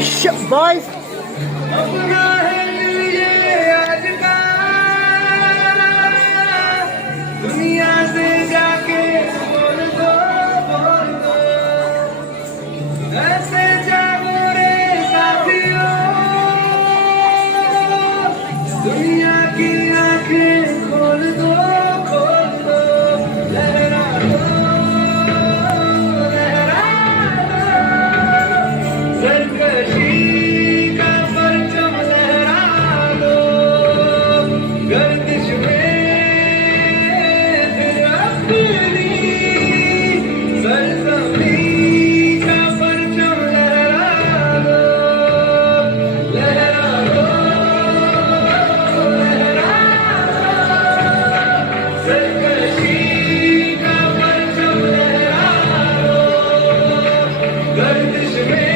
बॉयज अपना है ये आज का दुनिया से जाके बोल दो ऐसे जागो रे साथियों दुनिया की आंखें खोल दो लहरा दो लहरा दो सरकशी का परचम लहरा दो गर्दिश में फिर अपनी सरजमीं का परचम लहरा दो लहरा दो लहरा दो सरकशी का परचम लहरा दो गर्दिश में